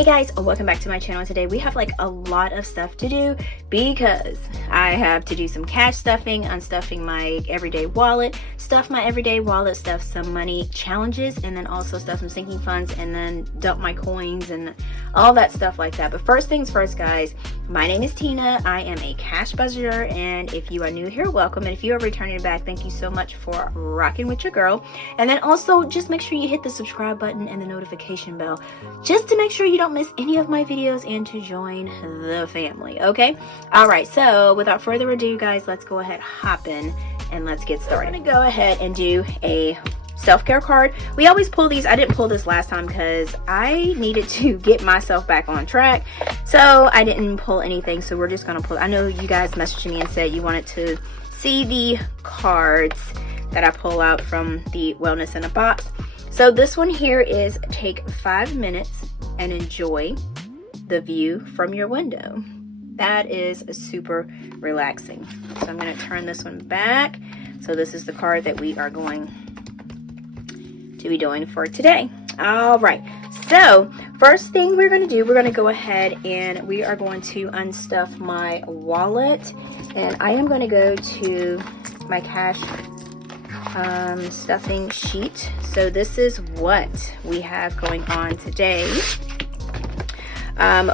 Hey guys, welcome back to my channel. Today we have like a lot of stuff to do because I have to do some cash stuffing, unstuffing my everyday wallet, stuff my everyday wallet, stuff some money challenges, and then also stuff some sinking funds, and then dump my coins and all that stuff like that. But first things first, guys, my name is Tina. I am a cash budgeter, and if you are new here, welcome. And if you are returning back, thank you so much for rocking with your girl. And then also just make sure you hit the subscribe button and the notification bell just to make sure you don't miss any of my videos and to join the family. Okay, all right, so without further ado, guys, let's go ahead, hop in, and let's get started. I'm gonna go ahead and do a self-care card. We always pull these. I didn't pull this last time because I needed to get myself back on track, so I didn't pull anything. So we're just gonna pull. I know you guys messaged me and said you wanted to see the cards that I pull out from the Wellness in a Box. So this one here is take 5 minutes and enjoy the view from your window. That is super relaxing. So I'm going to turn this one back. So this is the card that we are going to be doing for today. All right. So first thing we're going to do, we're going to go ahead and we are going to unstuff my wallet. And I am going to go to my cash stuffing sheet. So this is what we have going on today.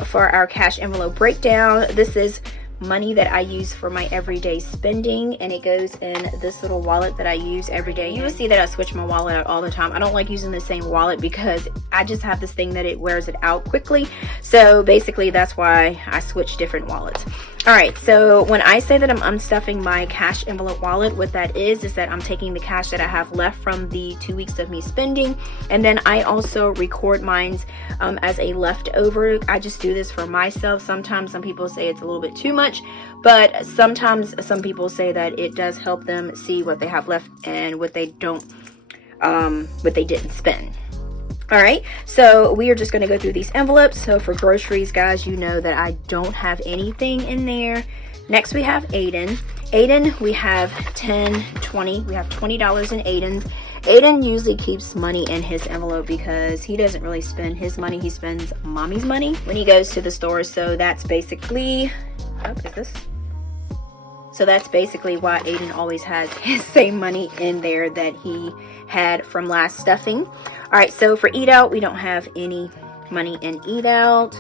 For our cash envelope breakdown, this is money that I use for my everyday spending, and it goes in this little wallet that I use every day. You will see that I switch my wallet out all the time. I don't like using the same wallet because I just have this thing that it wears it out quickly. So basically that's why I switch different wallets. All right, so when I say that I'm unstuffing my cash envelope wallet, what that is that I'm taking the cash that I have left from the 2 weeks of me spending, and then I also record mine as a leftover. I just do this for myself. Sometimes some people say it's a little bit too much, but sometimes some people say that it does help them see what they have left and what they don't, what they didn't spend. All right, so we are just going to go through these envelopes. So for groceries, guys, you know that I don't have anything in there. Next, we have Aiden. Aiden, we have 10, 20. We have $20 in Aiden's. Aiden usually keeps money in his envelope because he doesn't really spend his money. He spends mommy's money when he goes to the store. So that's basically, So that's basically why Aiden always has his same money in there that he had from last stuffing. All right, so for eat out, we don't have any money in eat out.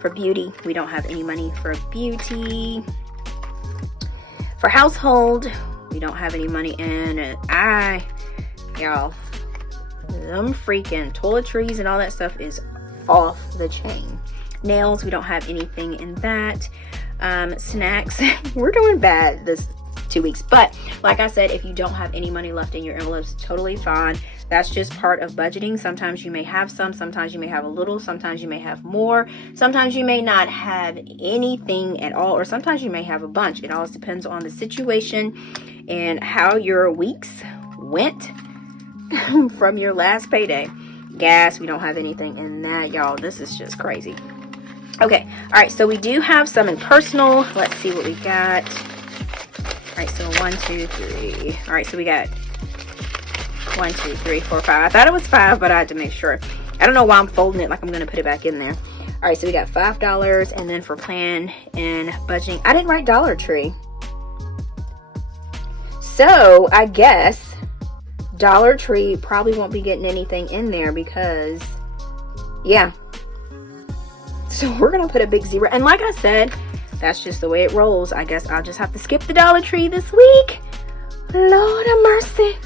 For beauty, we don't have any money for beauty. For household, we don't have any money in. Y'all, them freaking toiletries and all that stuff is off the chain. Nails, we don't have anything in that. Snacks, we're doing bad this 2 weeks, but like I said, if you don't have any money left in your envelopes, totally fine. That's just part of budgeting. Sometimes you may have some, sometimes you may have a little, sometimes you may have more, sometimes you may not have anything at all, or sometimes you may have a bunch. It all depends on the situation and how your weeks went from your last payday. Gas, we don't have anything in that, y'all. This is just crazy. Okay, all right, so we do have some in personal. Let's see what we got. All right, so 1, 2, 3. All right, so we got 1, 2, 3, 4, 5. I thought it was 5, but I had to make sure. I don't know why I'm folding it like I'm going to put it back in there. All right, so we got $5, and then for plan and budgeting, I didn't write Dollar Tree. So I guess Dollar Tree probably won't be getting anything in there because, yeah. So we're going to put a big 0. And like I said, that's just the way it rolls. I guess I'll just have to skip the Dollar Tree this week. Lord have mercy.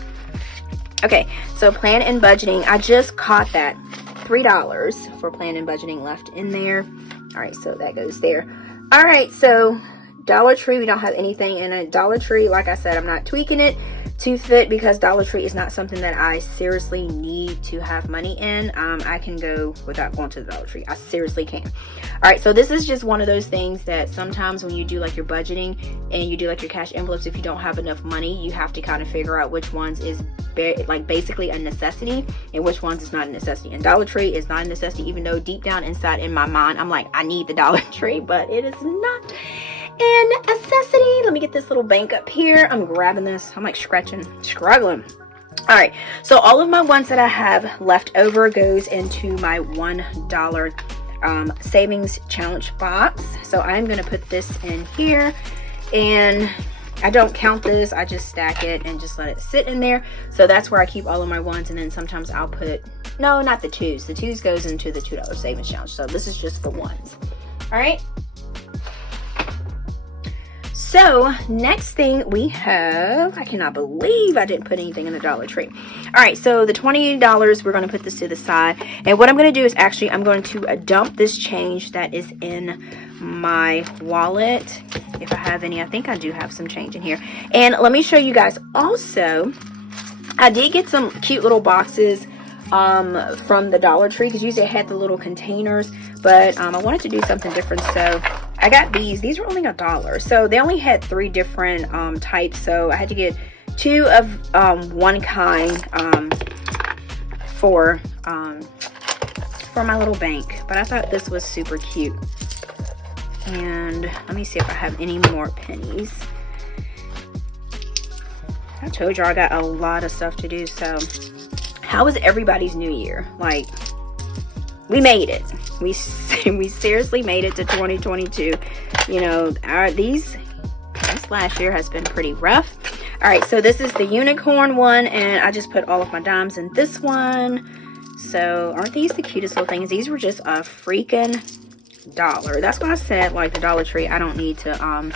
Okay, so plan and budgeting. I just caught that. $3 for plan and budgeting left in there. All right, so that goes there. All right, so Dollar Tree, we don't have anything in a Dollar Tree. Like I said, I'm not tweaking it to fit because Dollar Tree is not something that I seriously need to have money in. I can go without going to the Dollar Tree. I seriously can. All right, so this is just one of those things that sometimes when you do like your budgeting and you do like your cash envelopes, if you don't have enough money, you have to kind of figure out which ones is like basically a necessity and which ones is not a necessity. And Dollar Tree is not a necessity, even though deep down inside in my mind, I'm like, I need the Dollar Tree, but it is not a necessity. Let me get this little bank up here. I'm grabbing this. I'm like struggling. All right, so all of my ones that I have left over goes into my $1 savings challenge box. So I'm going to put this in here, and I don't count this, I just stack it and just let it sit in there. So that's where I keep all of my ones, and then sometimes I'll put, no, not the twos. The twos goes into the $2 savings challenge. So this is just for ones. All right. So next thing we have, I cannot believe I didn't put anything in the Dollar Tree. All right, so the $20, we're going to put this to the side. And what I'm going to do is actually, I'm going to dump this change that is in my wallet. If I have any, I think I do have some change in here. And let me show you guys also, I did get some cute little boxes from the Dollar Tree, because usually I had the little containers, but I wanted to do something different, so I got these were only $1. So they only had 3 different types, so I had to get 2 of one kind for my little bank. But I thought this was super cute. And let me see if I have any more pennies. I told you I got a lot of stuff to do. So how was everybody's new year? Like, we made it. We seriously made it to 2022. You know, this last year has been pretty rough. All right, so this is the unicorn one, and I just put all of my dimes in this one. So aren't these the cutest little things? These were just a freaking $1. That's why I said, like, the Dollar Tree, I don't need to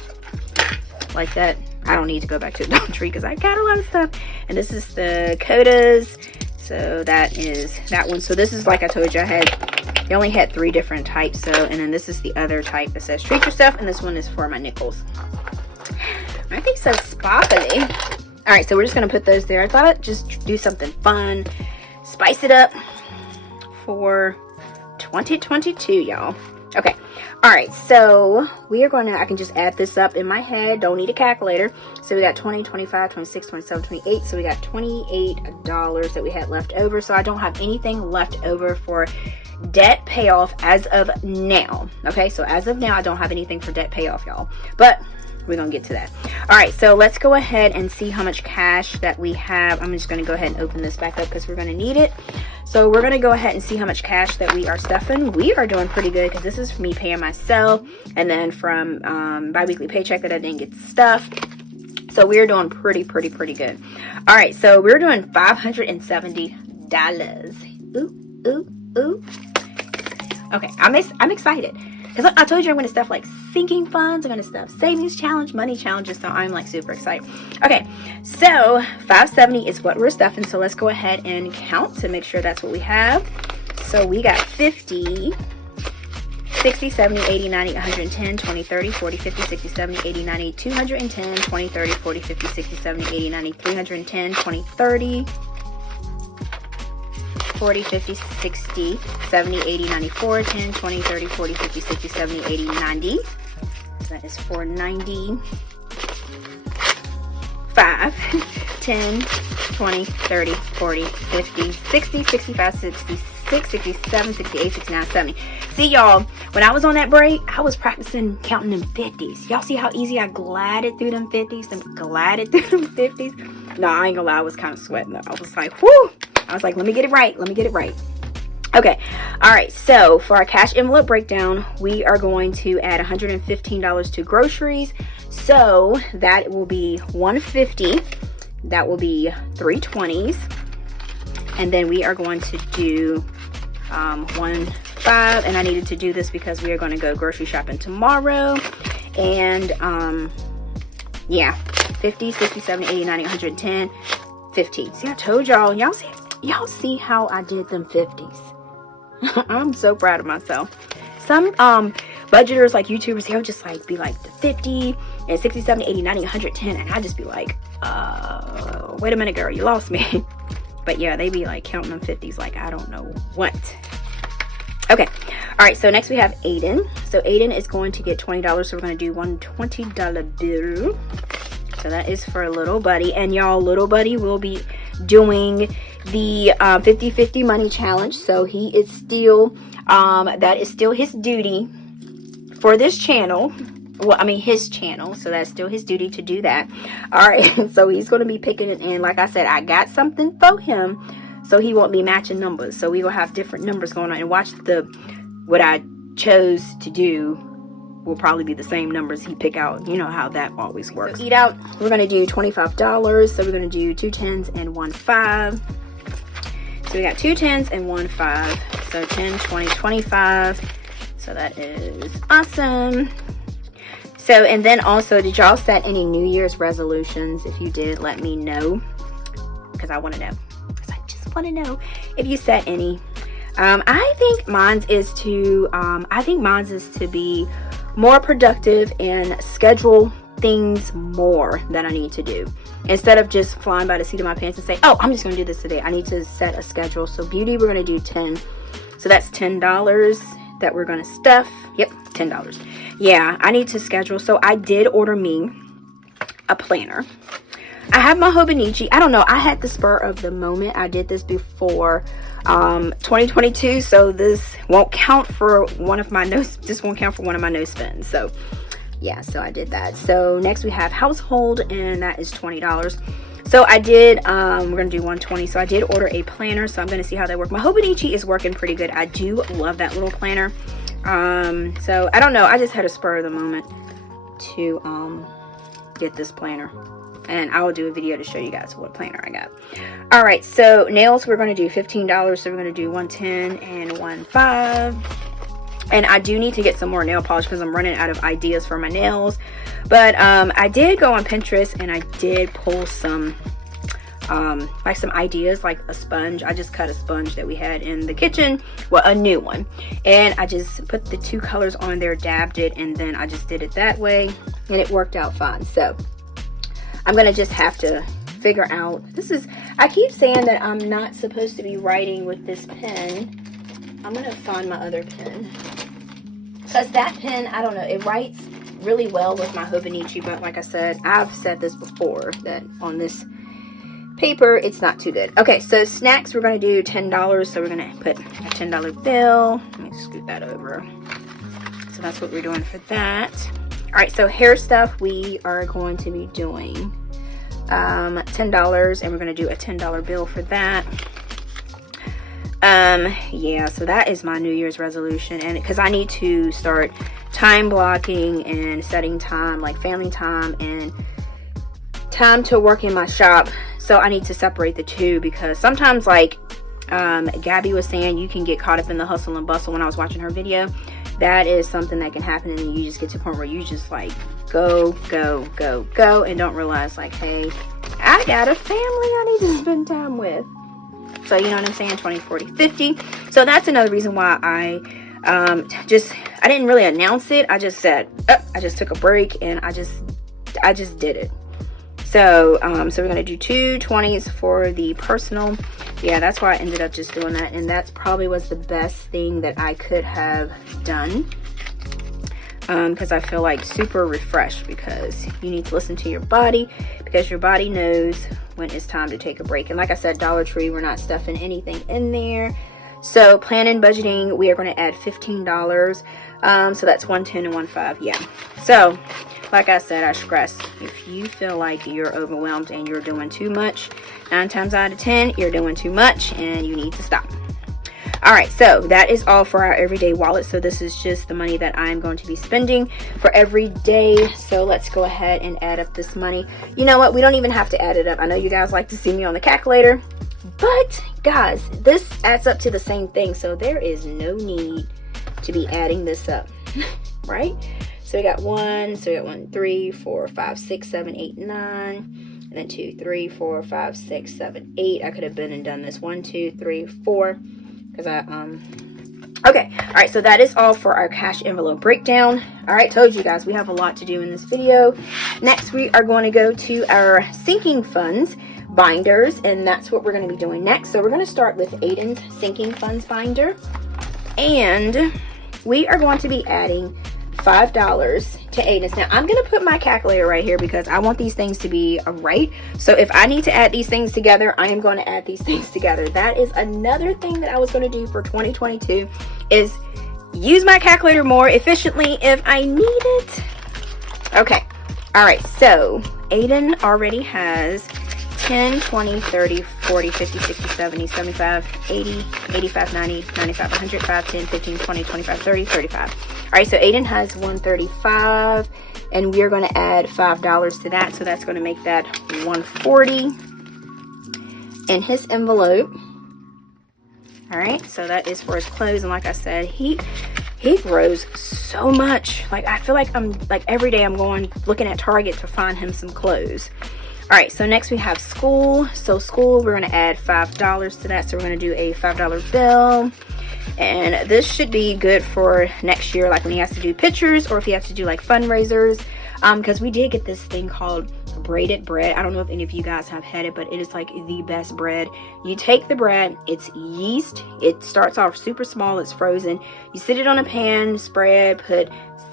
like that. I don't need to go back to the Dollar Tree because I got a lot of stuff. And this is the Codas. So that is that one. So this is, like I told you, they only had 3 different types. So, and then this is the other type that says treat yourself, and this one is for my nickels. I think so sparkly. All right, so we're just gonna put those there. I thought I'd just do something fun, spice it up for 2022, y'all. Okay, all right, so we are going to, I can just add this up in my head, don't need a calculator. So we got 20, 25, 26, 27, 28, so we got $28 that we had left over. So I don't have anything left over for debt payoff as of now. Okay, so as of now, I don't have anything for debt payoff, y'all, but we're gonna get to that. All right, so let's go ahead and see how much cash that we have. I'm just gonna go ahead and open this back up because we're gonna need it. So we're gonna go ahead and see how much cash that we are stuffing. We are doing pretty good because this is me paying myself, and then from bi-weekly paycheck that I didn't get stuffed. So we're doing pretty good. All right, so we're doing $570. Ooh. Okay, I'm excited. Because I told you I'm going to stuff like sinking funds. I'm going to stuff savings challenge, money challenges. So I'm like super excited. Okay, so 570 is what we're stuffing. So let's go ahead and count to make sure that's what we have. So we got 50, 60, 70, 80, 90, 110, 20, 30, 40, 50, 60, 70, 80, 90, 210, 20, 30, 40, 50, 60, 70, 80, 90, 310, 20, 30. 40, 50, 60, 70, 80, 94, 10, 20, 30, 40, 50, 60, 70, 80, 90. So that is 490. 5, 10, 20, 30, 40, 50, 60, 65, 66, 67, 68, 69, 70. See, y'all, when I was on that break, I was practicing counting them 50s. Y'all see how easy I glided through them 50s? No, I ain't gonna lie, I was kind of sweating though. I was like, whoo! I was like, let me get it right. Okay. All right. So for our cash envelope breakdown, we are going to add $115 to groceries. So that will be $150. That will be 3 20s. And then we are going to do 1 5. And I needed to do this because we are going to go grocery shopping tomorrow. And yeah, 50, 60, 70, 80, 90, 110, 50. See, I told y'all. Y'all see how I did them 50s. I'm so proud of myself. Some budgeters, like YouTubers, they'll just like be like the 50 and 60, 70, 80, 90, 110, and I just be like, wait a minute, girl, you lost me. But yeah, they be like counting them 50s like I don't know what. Okay, all right, so next we have Aiden. So Aiden is going to get $20, so we're going to do one $20 bill. So that is for little buddy, and y'all, little buddy will be doing the 50-50 money challenge. So he is still that is still his duty for this channel. Well, I mean his channel, so that's still his duty to do that. All right, so he's going to be picking it, and like I said, I got something for him, so he won't be matching numbers. So we will have different numbers going on, and watch what I chose to do will probably be the same numbers he pick out. You know how that always works. So eat out, we're gonna do $25. So we're gonna do 2 10s and 1 5. So we got 2 10s and 1 5. So 10, 20, 25. So that is awesome. So, and then also, did y'all set any New Year's resolutions? If you did, let me know, because I want to know. Because I just want to know if you set any. I think mine's is to be more productive and schedule things more that I need to do. Instead of just flying by the seat of my pants and say, oh, I'm just going to do this today. I need to set a schedule. So beauty, we're going to do 10. So that's $10 that we're going to stuff. Yep, $10. Yeah, I need to schedule. So I did order me a planner. I have my Hobonichi. I don't know. I had the spur of the moment. I did this before 2022. So this won't count for one of my this won't count for one of my no spends. So yeah, so I did that. So next we have household, and that is $20. So I did, we're going to do 120. So I did order a planner. So I'm going to see how they work. My Hobonichi is working pretty good. I do love that little planner. So I don't know. I just had a spur of the moment to get this planner. And I will do a video to show you guys what planner I got. All right. So nails, we're going to do $15. So we're going to do 110 and 15. And I do need to get some more nail polish because I'm running out of ideas for my nails. But I did go on Pinterest and I did pull some like some ideas, like a sponge. I just cut a sponge that we had in the kitchen, well, a new one, and I just put the 2 colors on there, dabbed it, and then I just did it that way, and it worked out fine. So I'm gonna just have to figure out, I keep saying that I'm not supposed to be writing with this pen. I'm gonna find my other pen, because that pen, I don't know, it writes really well with my Hobonichi, but like I said, I've said this before, that on this paper it's not too good. Okay, so snacks, we're going to do $10. So we're going to put a $10 bill. Let me scoot that over. So that's what we're doing for that. All right, so hair stuff, we are going to be doing $10, and we're going to do a $10 bill for that. Yeah, so that is my New Year's resolution, and because I need to start time blocking and setting time, like family time and time to work in my shop. So I need to separate the two, because sometimes, like Gabby was saying, you can get caught up in the hustle and bustle. When I was watching her video, that is something that can happen, and then you just get to the point where you just like go and don't realize, like, hey, I got a family I need to spend time with. So you know what I'm saying, 20, 40, 50. So that's another reason why I didn't really announce it. I just said, I just took a break, and I just did it. So so we're gonna do 2 20s for the personal. Yeah, that's why I ended up just doing that, and that's probably was the best thing that I could have done, because I feel like super refreshed, because you need to listen to your body, because your body knows when it's time to take a break. And like I said, Dollar Tree, we're not stuffing anything in there. So planning, budgeting, we are going to add $15. So that's 110 and 15. Yeah. So like I said, I stress, if you feel like you're overwhelmed and you're doing too much, 9 times out of 10, you're doing too much and you need to stop. All right, so that is all for our everyday wallet. So this is just the money that I'm going to be spending for every day. So let's go ahead and add up this money. You know what? We don't even have to add it up. I know you guys like to see me on the calculator, but guys, this adds up to the same thing. So there is no need to be adding this up, right? So we got 1, 3, 4, 5, 6, 7, 8, 9, and then 2, 3, 4, 5, 6, 7, 8. I could have been and done this 1, 2, 3, 4. Because okay, all right, so that is all for our cash envelope breakdown. All right, told you guys we have a lot to do in this video. Next, we are going to go to our sinking funds binders, and that's what we're going to be doing next. So we're going to start with Aiden's sinking funds binder, and we are going to be adding $5 to Aiden's. Now, I'm going to put my calculator right here because I want these things to be right. So if I need to add these things together, I am going to add these things together. That is another thing that I was going to do for 2022, is use my calculator more efficiently if I need it. Okay. All right. So Aiden already has 10, 20, 30, 40, 50, 60, 70, 75, 80, 85, 90, 95, 100, 5, 10, 15, 20, 25, 30, 35. All right, so Aiden has 135, and we're going to add $5 to that, so that's going to make that 140 in his envelope. All right, so that is for his clothes, and like I said, he grows so much. Like, I feel like I'm like every day I'm going looking at Target to find him some clothes. All right, so next we have school. So school, we're going to add $5 to that, so we're going to do a $5 bill. And this should be good for next year, like when he has to do pictures or if he has to do like fundraisers, because we did get this thing called braided bread. I don't know if any of you guys have had it, but it is like the best bread. You take the bread, it's yeast, it starts off super small, it's frozen, you sit it on a pan, spread, put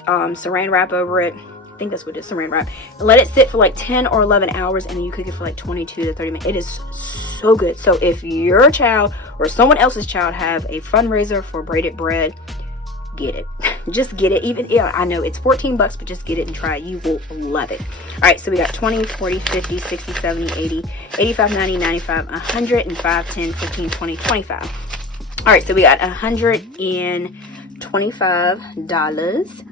saran wrap over it. I think that's what it is, saran wrap, and let it sit for like 10 or 11 hours, and then you cook it for like 22 to 30 minutes. It is so good. So if your child or someone else's child have a fundraiser for braided bread, get it. Just get it. Even, yeah, I know it's $14, but just get it and try it. You will love it. All right, so we got 20, 40, 50, 60, 70, 80, 85, 90, 95, 100, and 5, 10, 15, 20, 25. All right, so we got $125.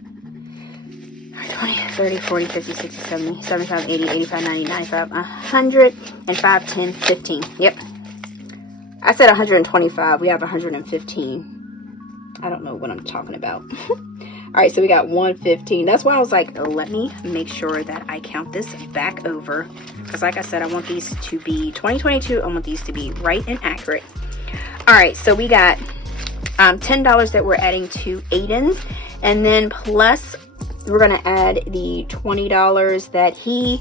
20, 30, 40, 50, 60, 70, 75, 80, 85, 90, 95, 100, and 5, 10, 15. Yep. I said 125. We have 115. I don't know what I'm talking about. All right, so we got 115. That's why I was like, let me make sure that I count this back over. Because like I said, I want these to be 2022. I want these to be right and accurate. All right, so we got $10 that we're adding to Aiden's. And then plus, we're going to add the $20 that he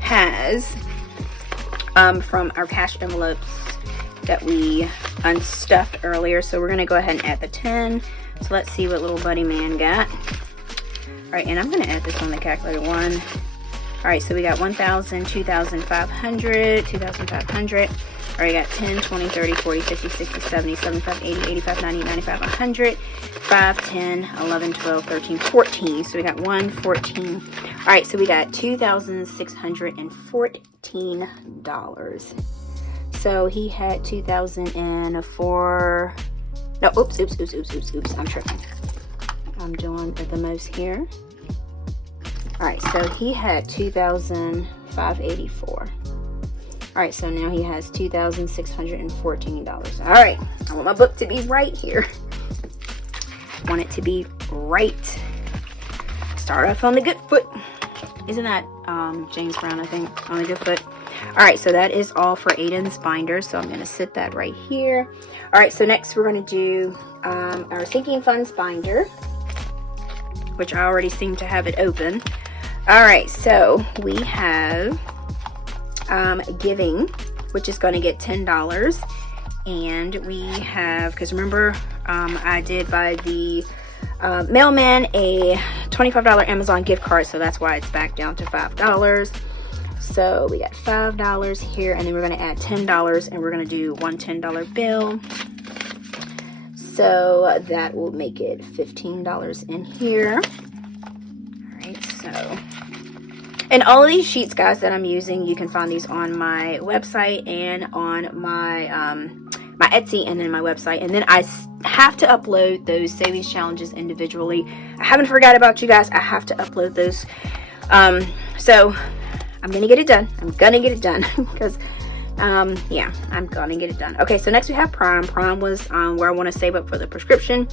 has from our cash envelopes that we unstuffed earlier. So we're going to go ahead and add the 10. So let's see what little buddy man got. All right, and I'm going to add this on the calculator. All right, so we got 1,000, 2,500, 2,500. All right, we got 10, 20, 30, 40, 50, 60, 70, 75, 80, 85, 90, 95, 100, 5, 10, 11, 12, 13, 14. So we got 114. All right, so we got $2,614. So he had 2,004. No, oops. I'm tripping. I'm doing the most here. All right, so he had 2,584. All right, so now he has $2,614. All right, I want my book to be right here. I want it to be right. Start off on the good foot. Isn't that James Brown, I think, on the good foot? All right, so that is all for Aiden's binder. So I'm going to sit that right here. All right, so next we're going to do our sinking funds binder, which I already seem to have it open. All right, so we have giving, which is going to get $10, and we have, because remember I did buy the mailman a $25 Amazon gift card, so that's why it's back down to $5. So we got $5 here, and then we're going to add $10, and we're going to do one $10 bill, so that will make it $15 in here. All right, so, and all of these sheets, guys, that I'm using, you can find these on my website and on my my Etsy and then my website. And then I have to upload those savings challenges individually. I haven't forgot about you guys. I have to upload those. So I'm gonna get it done. Because yeah, I'm gonna get it done. Okay, so next we have Prime. Prime was where I want to save up for the subscription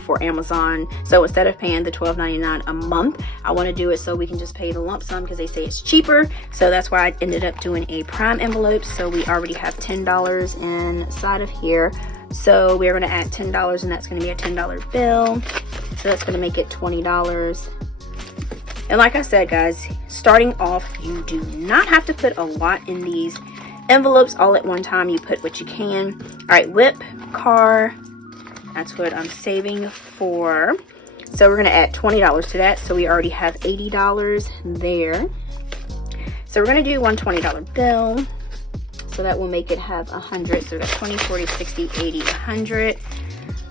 for Amazon. So instead of paying the $12.99 a month, I want to do it so we can just pay the lump sum because they say it's cheaper. So that's why I ended up doing a Prime envelope. So we already have $10 inside of here. So we're going to add $10, and that's going to be a $10 bill. So that's going to make it $20. And like I said, guys, starting off, you do not have to put a lot in these envelopes all at one time. You put what you can. All right, whip, car, that's what I'm saving for. So we're going to add $20 to that. So we already have $80 there. So we're going to do one $20 bill. So that will make it have 100. So we got 20, 40, 60, 80, 100.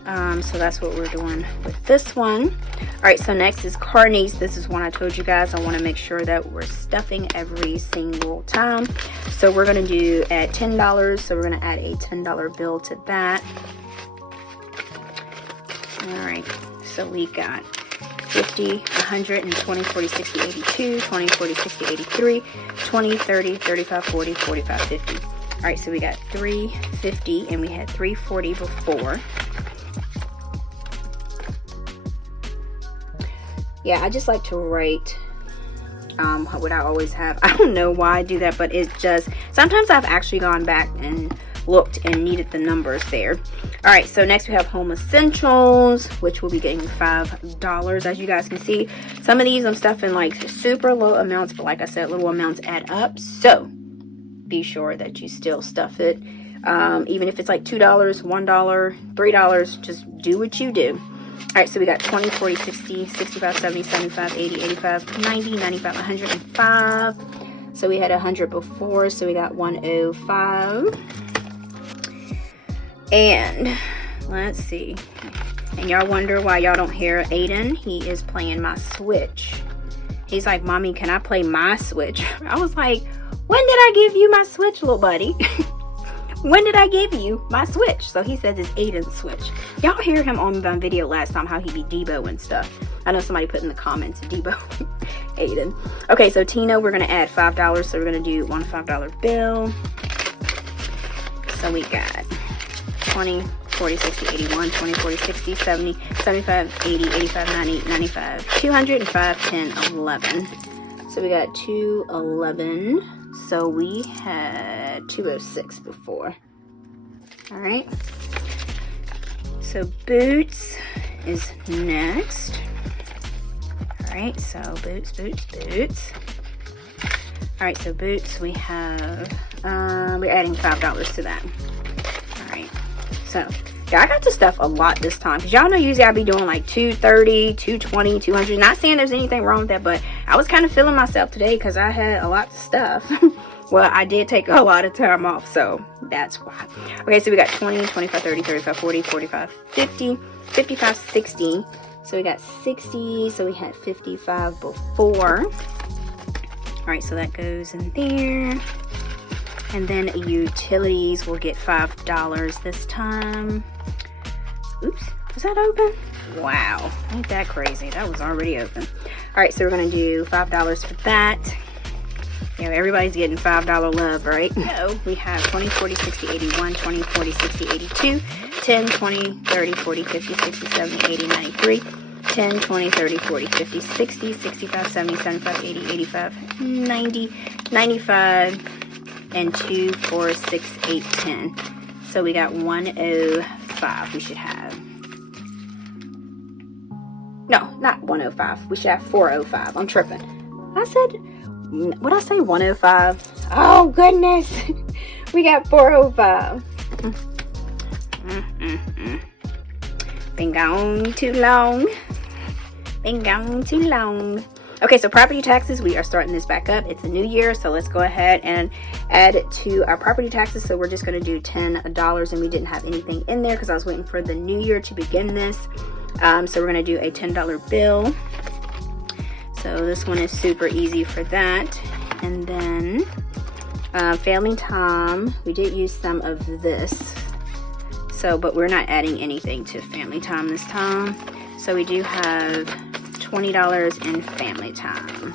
So that's what we're doing with this one. All right, so next is carnies. This is one I told you guys I want to make sure that we're stuffing every single time. So we're going to do at $10. So we're going to add a $10 bill to that. All right, so we got 50, 100, and 20, 40, 60, 82, 20, 40, 60, 83, 20, 30, 35, 40, 45, 50. All right, so we got 350 and we had 340 before. Yeah, I just like to write what I always have. I don't know why I do that, but it's just, sometimes I've actually gone back and looked and needed the numbers there. All right, so next we have home essentials, which will be getting $5, as you guys can see. Some of these I'm stuffing like super low amounts, but like I said, little amounts add up. So be sure that you still stuff it. Even if it's like $2, $1, $3, just do what you do. All right, so we got 20, 40, 60, 65, 70, 75, 80, 85, 90, 95, 105. So we had 100 before, so we got 105. And let's see. And y'all wonder why y'all don't hear Aiden. He is playing my Switch. He's like, Mommy, can I play my Switch? I was like, when did I give you my Switch, little buddy? When did I give you my Switch? So he says it's Aiden's Switch. Y'all hear him on the video last time how he be Debo and stuff. I know somebody put in the comments, Debo, Aiden. Okay, so Tina, we're going to add $5. So we're going to do one $5 bill. So we got 20, 40, 60, 81, 20, 40, 60, 70, 75, 80, 85, 90, 95, 205, 10, 11. So we got 211. So we had 206 before. All right. So boots is next. All right. So boots. All right. So boots, we have, we're adding $5 to that. All right. So yeah, I got to stuff a lot this time, because y'all know usually I be doing like 230, 220, 200. Not saying there's anything wrong with that, but I was kind of feeling myself today because I had a lot of stuff. Well, I did take a lot of time off, so that's why. Okay, so we got 20, 25, 30, 35, 40, 45, 50, 55, 60. So we got 60, so we had 55 before. All right, so that goes in there. And then utilities will get $5 this time. Oops, was that open? Wow, ain't that crazy? That was already open. All right, so we're gonna do $5 for that. You know, everybody's getting $5 love, right? So we have 20, 40, 60, 81, 20, 40, 60, 82, 10, 20, 30, 40, 50, 60, 70, 80, 93, 10, 20, 30, 40, 50, 60, 65, 70, 75, 80, 85, 90, 95, and 2, 4, 6, 8, 10. So we got 105 we should have. No, not 105. We should have 405. I'm tripping. I said, what I say, 105? Oh, goodness. We got 405. Been gone too long. Been gone too long. Okay, so property taxes, we are starting this back up. It's a new year, so let's go ahead and add it to our property taxes. So we're just going to do $10, and we didn't have anything in there because I was waiting for the new year to begin this. So we're going to do a $10 bill. So this one is super easy for that. And then family time, we did use some of this. So, but we're not adding anything to family time this time. So we do have $20 in family time.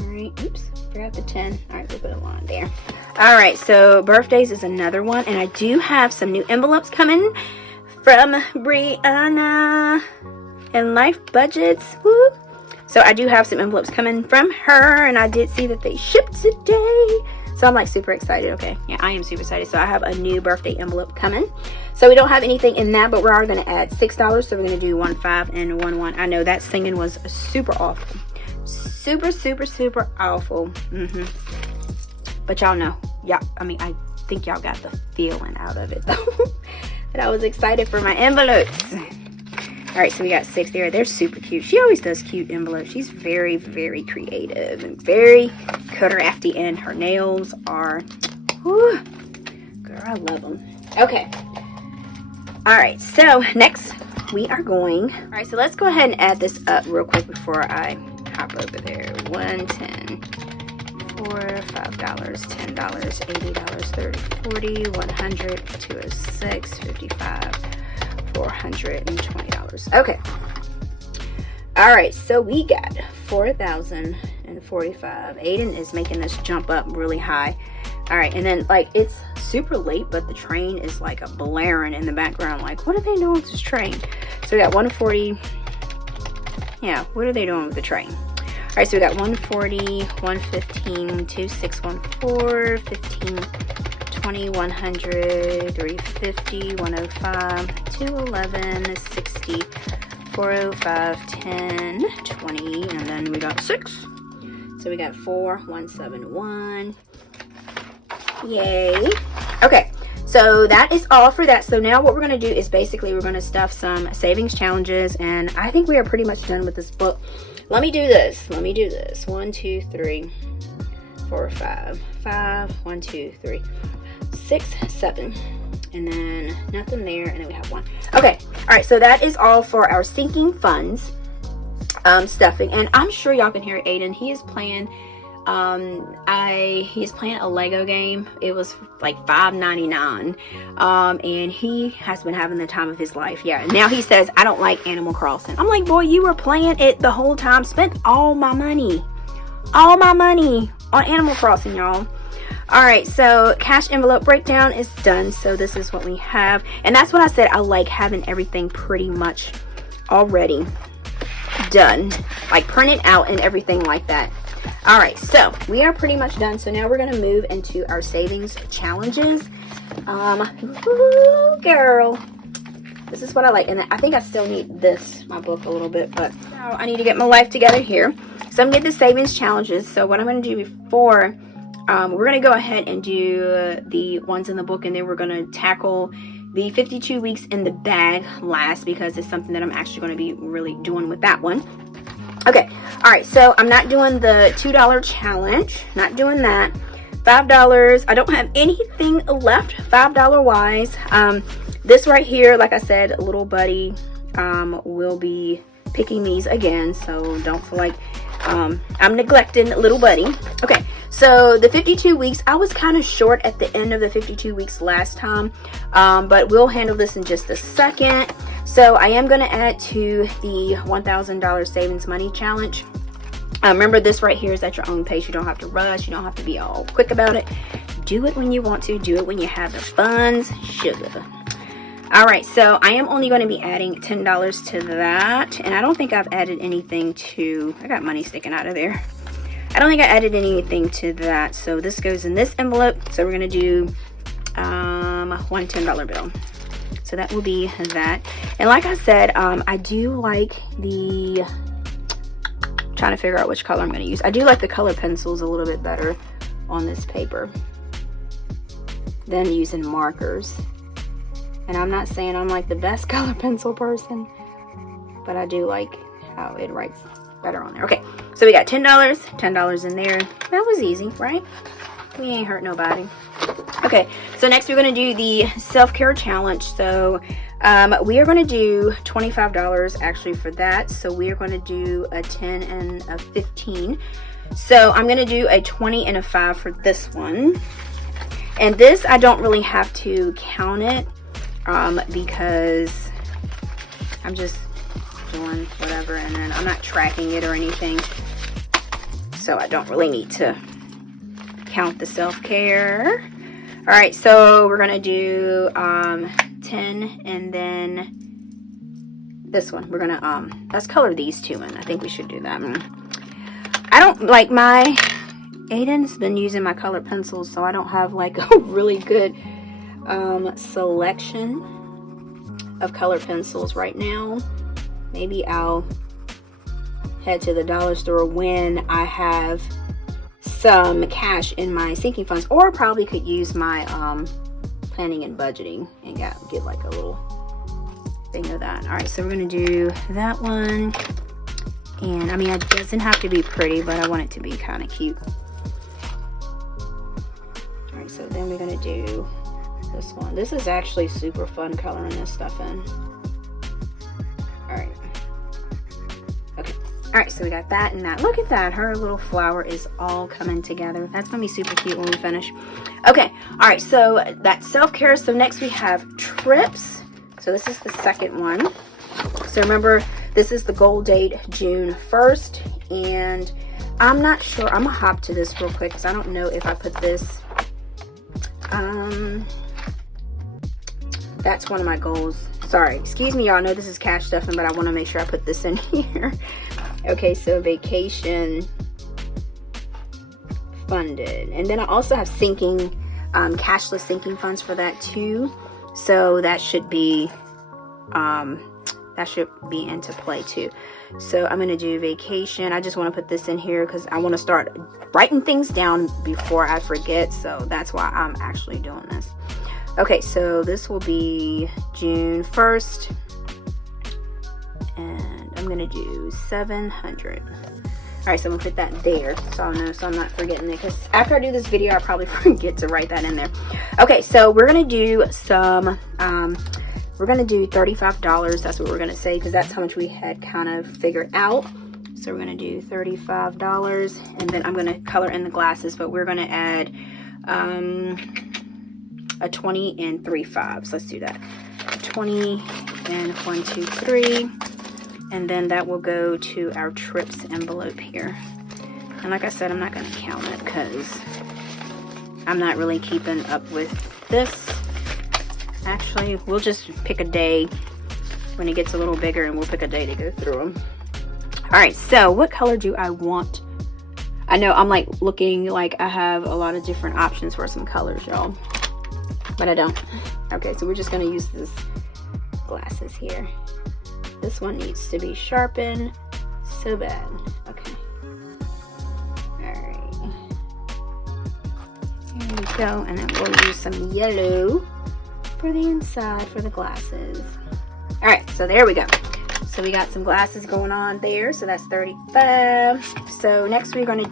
All right, oops, forgot the 10. All right, we'll put a line there. All right, so birthdays is another one, and I do have some new envelopes coming from Brianna and Life Budgets. Woo! So I do have some envelopes coming from her, and I did see that they shipped today. So I'm like super excited. Okay, yeah, I am super excited. So I have a new birthday envelope coming. So we don't have anything in that, but we are going to add $6. So we're going to do 1.5 and 1.1. I know that singing was super awful. Super awful. But y'all know. Yeah, I mean, I think y'all got the feeling out of it though. And I was excited for my envelopes. All right, so we got 6 there. They're super cute. She always does cute envelopes. She's very creative and very crafty, and her nails are, whew, girl, I love them. Okay. All right, so next we are going, all right, so let's go ahead and add this up real quick before I hop over there. 110, $4, $5, $10, $80, 30, 40, 100, 206, 55, $420. Okay. All right, so we got 4,045. Aiden is making this jump up really high. All right, and then like it's super late, but the train is like a blaring in the background. Like, what are they doing with this train? So we got 140. Yeah, what are they doing with the train? All right, so we got 140, 115, 2614, 15, 20, 100, 350, 105, 211, 60, 405, 10, 20, and then we got 6. So we got 4, 171. Yay. Okay, so that is all for that. So now what we're going to do is basically we're going to stuff some savings challenges, and I think we are pretty much done with this book. Let me do this. 1, 2, 3, 4, 5. 5, 1, 2, 3, 6, 7. And then nothing there, and then we have 1. Okay, all right, so that is all for our sinking funds stuffing. And I'm sure y'all can hear Aiden. He is playing he's playing a Lego game. It was like $5.99, and he has been having the time of his life. Yeah, now he says I don't like Animal Crossing. I'm like, boy, you were playing it the whole time. Spent all my money on Animal Crossing, y'all. All right, so cash envelope breakdown is done. So this is what we have, and that's what I said. I like having everything pretty much already done, like printed out and everything like that. All right, so we are pretty much done. So now we're going to move into our savings challenges. Ooh, girl, this is what I like. And I think I still need my book a little bit, but now I need to get my life together here. So I'm getting the savings challenges. So what I'm going to do before, we're going to go ahead and do the ones in the book, and then we're going to tackle the 52 weeks in the bag last, because it's something that I'm actually going to be really doing with that one. Okay, all right, so I'm not doing the $2 challenge, not doing that. $5, I don't have anything left $5 wise. This right here, like I said, little buddy will be picking these again, so don't feel like I'm neglecting little buddy. Okay, so the 52 weeks, I was kind of short at the end of the 52 weeks last time, but we'll handle this in just a second. So I am going to add to the $1,000 savings money challenge. Remember, this right here is at your own pace. You don't have to rush. You don't have to be all quick about it. Do it when you want to. Do it when you have the funds. Sugar. All right, so I am only going to be adding $10 to that. And I don't think I've added anything to... I got money sticking out of there. I don't think I added anything to that. So this goes in this envelope. So we're going to do one $10 bill. So that will be that. And like I said, I do like the... trying to figure out which color I'm going to use. I do like the color pencils a little bit better on this paper than using markers. And I'm not saying I'm like the best color pencil person, but I do like how it writes better on there. Okay, so we got $10 in there. That was easy, right? We ain't hurt nobody. Okay, so next we're going to do the self-care challenge. So we are going to do $25 actually for that. So we are going to do a 10 and a 15. So I'm going to do a 20 and a 5 for this one. And this, I don't really have to count it because I'm just doing whatever, and then I'm not tracking it or anything. So I don't really need to count the self-care. All right, so we're gonna do 10, and then this one we're gonna let's color these two in. I think we should do that. I don't like Aiden's been using my color pencils, so I don't have like a really good selection of color pencils right now. Maybe I'll head to the dollar store when I have some cash in my sinking funds, or probably could use my planning and budgeting and get like a little thing of that. All right, so we're gonna do that one, and I mean, it doesn't have to be pretty, but I want it to be kind of cute. All right, so then we're gonna do this one. This is actually super fun coloring this stuff in. Alright. Okay. Alright, so we got that and that. Look at that. Her little flower is all coming together. That's going to be super cute when we finish. Okay. Alright, so that's self-care. So next we have trips. So this is the second one. So remember, this is the goal date June 1st. And I'm not sure. I'm going to hop to this real quick because I don't know if I put this. That's one of my goals. Sorry, excuse me, y'all. I know this is cash stuffing, but I want to make sure I put this in here. Okay, so vacation funded, and then I also have sinking, cashless sinking funds for that too. So that should be into play too. So I'm gonna do vacation. I just want to put this in here because I want to start writing things down before I forget. So that's why I'm actually doing this. Okay, so this will be June 1st, and I'm gonna do 700. All right, so I'm gonna put that there, so I know, so I'm not forgetting it. Because after I do this video, I'll probably forget to write that in there. Okay, so we're gonna do some. We're gonna do $35. That's what we're gonna say because that's how much we had kind of figured out. So we're gonna do $35, and then I'm gonna color in the glasses, but we're gonna add a 20 and 3 5s. Let's do that. 20 and 1 2 3, and then that will go to our trips envelope here. And like I said, I'm not going to count it because I'm not really keeping up with this. Actually, we'll just pick a day when it gets a little bigger, and we'll pick a day to go through them. All right, so what color do I want? I know I'm like looking like I have a lot of different options for some colors, y'all, but I don't. Okay, so we're just gonna use this glasses here. This one needs to be sharpened so bad. Okay. Alright. Here we go, and then we'll use some yellow for the inside for the glasses. Alright, so there we go. So we got some glasses going on there, so that's 35. So next we're gonna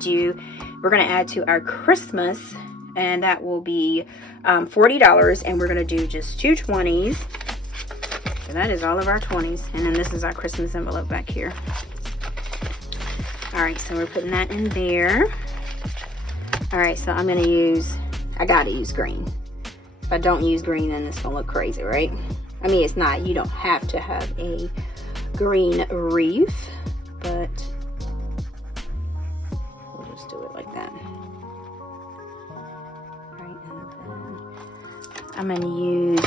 add to our Christmas, and that will be $40, and we're gonna do just 2 20s. So that is all of our 20s, and then this is our Christmas envelope back here. All right, so we're putting that in there. All right, so I'm gonna I gotta use green. If I don't use green, then it's gonna look crazy, right? I mean, it's not, you don't have to have a green wreath, but we'll just do it like that. I'm gonna use,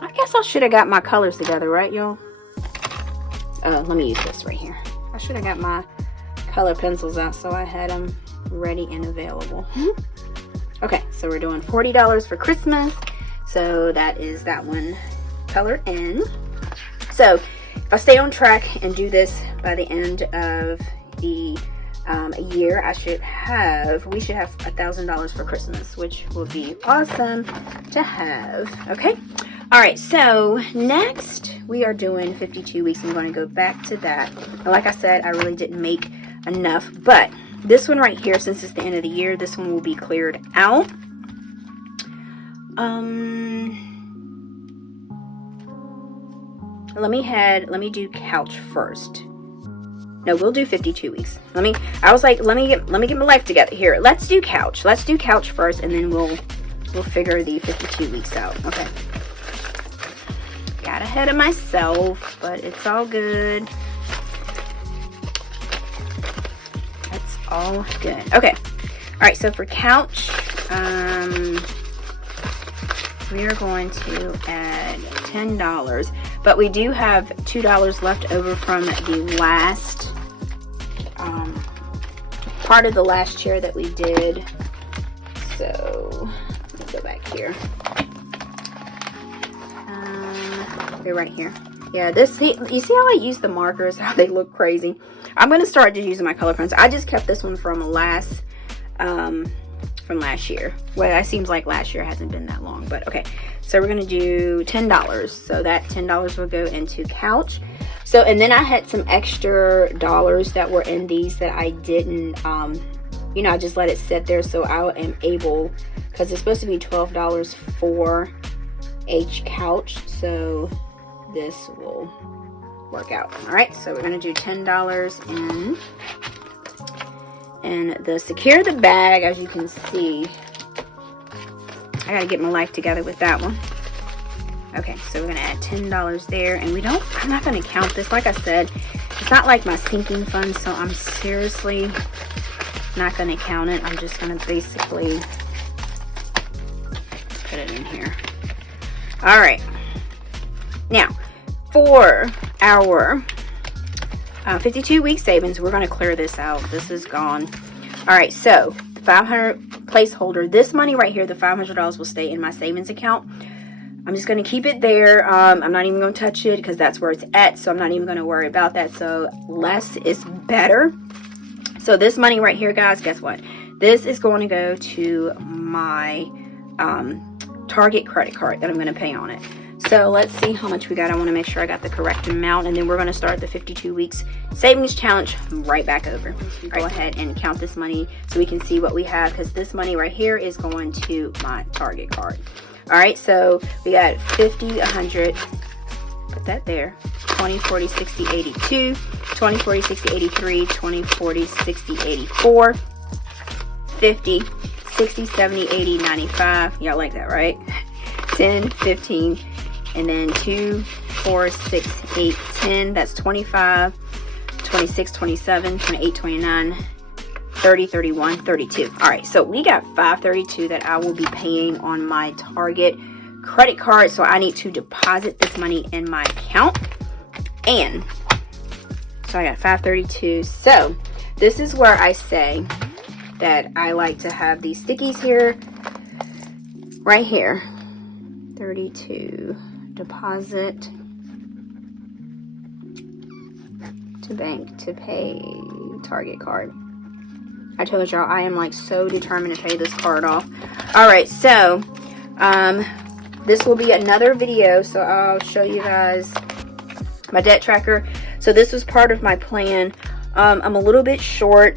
I guess I should have got my colors together, right, y'all? Let me use this right here. I should have got my color pencils out so I had them ready and available. Okay, so we're doing $40 for Christmas. So that is that one color in. So if I stay on track and do this by the end of the year, we should have $1,000 for Christmas, which will be awesome to have. Okay, all right, so next we are doing 52 weeks. I'm going to go back to that, and like I said, I really didn't make enough, but this one right here, since it's the end of the year, this one will be cleared out. Let me do couch first. No, we'll do 52 weeks. I was like, let me get my life together here. Let's do couch. Let's do couch first, and then we'll figure the 52 weeks out. Okay. Got ahead of myself, but it's all good. It's all good. Okay. All right, so for couch, we are going to add $10, but we do have $2 left over from the last part of the last chair that we did. So let me go back here. They're right here. Yeah, you see how I use the markers, how they look crazy? I'm going to start just using my color pens. I just kept this one from last year. Well, it seems like last year hasn't been that long, but okay. So we're going to do $10. So that $10 will go into couch. So, and then I had some extra dollars that were in these that I didn't you know, I just let it sit there so I am able, because it's supposed to be $12 for each couch, so this will work out. All right, so we're gonna do $10 in, and the secure the bag, as you can see, I gotta get my life together with that one. Okay, so we're gonna add $10 there, and I'm not gonna count this. Like I said, it's not like my sinking fund, so I'm seriously not gonna count it. I'm just gonna basically put it in here. All right, now for our 52-week savings, we're gonna clear this out. This is gone. All right, so the 500 placeholder, this money right here, the $500 will stay in my savings account. I'm just going to keep it there. I'm not even going to touch it because that's where it's at, so I'm not even going to worry about that. So less is better. So this money right here, guys, guess what? This is going to go to my Target credit card that I'm going to pay on it. So let's see how much we got. I want to make sure I got the correct amount, and then we're going to start the 52 weeks savings challenge right back over. Go ahead and count this money so we can see what we have, because this money right here is going to my Target card. All right, so we got 50, 100, put that there, 20, 40, 60, 82, 20, 40, 60, 83, 20, 40, 60, 84, 50, 60, 70, 80, 95. Y'all like that, right? 10, 15, and then 2, 4, 6, 8, 10. That's 25, 26, 27, 28, 29, 30, 31, 32. All right, so we got $532 that I will be paying on my Target credit card. So I need to deposit this money in my account. And so I got $532. So this is where I say that I like to have these stickies here, right here. 32, deposit to bank to pay Target card. I told y'all I am like so determined to pay this card off. All right, so this will be another video, so I'll show you guys my debt tracker. So this was part of my plan. I'm a little bit short.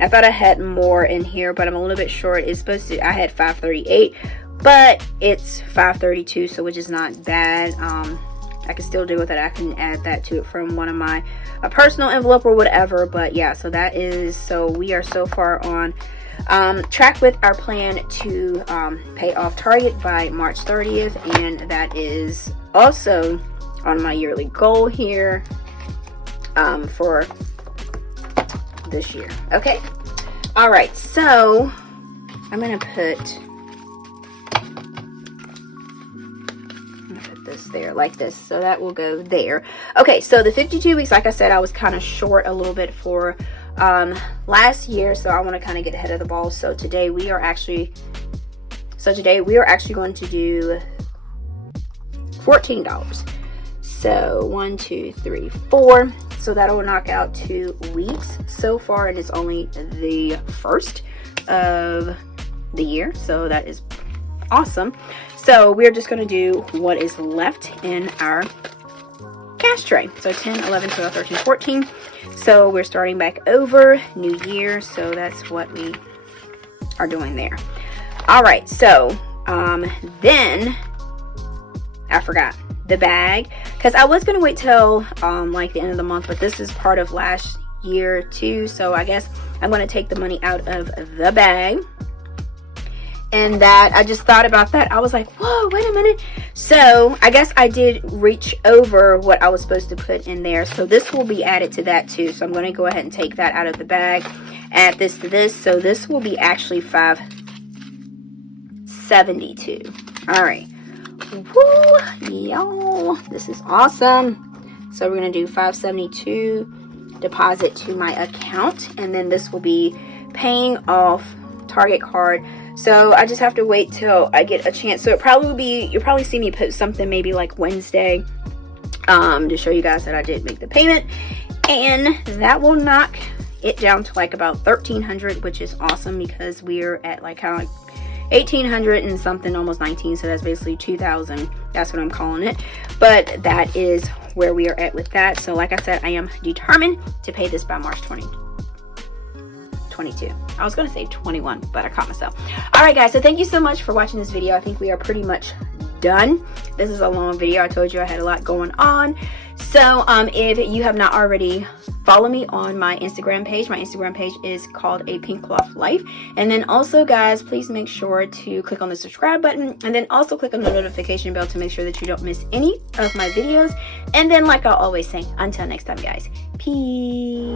I thought I had more in here, but I'm a little bit short. It's supposed to, I had 538, but it's 532, so which is not bad. I can still deal with it. I can add that to it from one of my personal envelope or whatever. But yeah, so that is, so we are so far on track with our plan to pay off Target by March 30th. And that is also on my yearly goal here for this year. Okay. All right. So I'm going to put this there like this, so that will go there. Okay, so the 52 weeks, like I said, I was kind of short a little bit for last year, so I want to kind of get ahead of the ball. So today we are actually going to do $14. So 1, 2, 3, 4, so that will knock out 2 weeks so far, and it's only the first of the year, so that is awesome. So we're just going to do what is left in our cash tray. So 10, 11, 12, 13, 14. So we're starting back over, new year. So that's what we are doing there. All right. So then I forgot the bag, because I was going to wait till like the end of the month, but this is part of last year too. So I guess I'm going to take the money out of the bag. And that, I just thought about that. I was like, whoa, wait a minute. So I guess I did reach over what I was supposed to put in there. So this will be added to that too. So I'm going to go ahead and take that out of the bag, add this to this. So this will be actually $572. All right. Woo, y'all, this is awesome. So we're going to do $572 deposit to my account. And then this will be paying off Target card. So I just have to wait till I get a chance. So it probably will be, you'll probably see me put something maybe like Wednesday to show you guys that I did make the payment. And that will knock it down to like about $1,300, which is awesome because we're at like kind of like $1,800 and something, almost 19. So that's basically $2,000. That's what I'm calling it. But that is where we are at with that. So like I said, I am determined to pay this by March 20th. 22. I was gonna say 21, but I caught myself. All right, guys, so thank you so much for watching this video. I think we are pretty much done. This is a long video. I told you I had a lot going on. So if you have not already, follow me on my Instagram page. My Instagram page is called A PinkeCloth Life. And then also, guys, please make sure to click on the subscribe button, and then also click on the notification bell to make sure that you don't miss any of my videos. And then, like I always say, until next time, guys, peace.